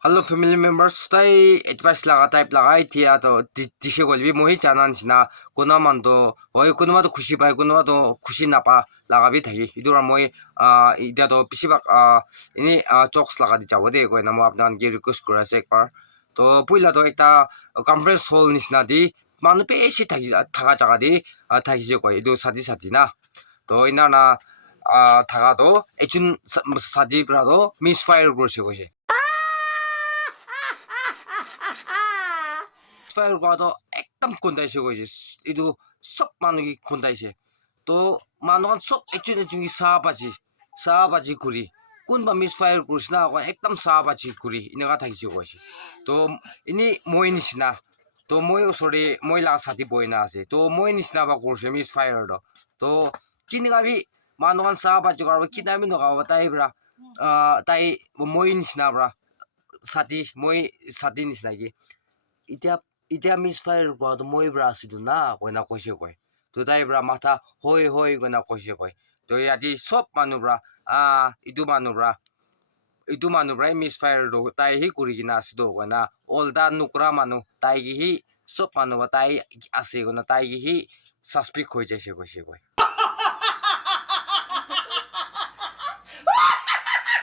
Hello family members, tay advice laga type laga itia to dishe golbi mohi chanan sina kuna man to hoi kuna ma to khushi pai kuna ma to khushi na pa laga bi thagi idura moi ida to pisibak ini jokes laga di jawde ko na mo apnan ge request kura ase ekbar to puila to ekta conference hall nisna di manu beshi thagi thaga jaga di thagi je ko idu sadi sadi na to ina na thaga to echun sadi pra to misfire kurse ko fire করা তো একদম কোনটাইছে কইছে ইদু সব মানুষ কোনটাইছে তো মানুষ সব actually চুঙ্গি সাহাবাজি করি কোনবা মিস ফায়ার করিস না একদম সাহাবাজি করি এনেকা থাকিছে কইছে তো ইনি মই নিচিনা তো মই ওচৰে মই লা সাথী বই না আছে তো মই নিচিনা বা কৰিছে মিস ফায়াৰ তো কিনিকাবি মানুহ সাহাবাজি কৰাব কিনাবি নগাব তাই মই নিচিনা ব্ৰা সাথী নিচিনা কি এতিয়া misfire কৰাটো মই ব্ৰা আছিলো না কইনা কৈছে কয় তো তাই ব্ৰা মাথা হৈ কইনা কৈছে কয় তো ইয়াতি সব মানুহ ব্ৰা ইটো মানুহ ব্ৰাই misfire তাই হি কৰি কিনা আছিলো কইনা অলদা নুকৰা মানুহ তাই হি সব মানুহ তাই আছে কইনা তাই হি সাসপেক্ট হৈ যাইছে কৈছে কয়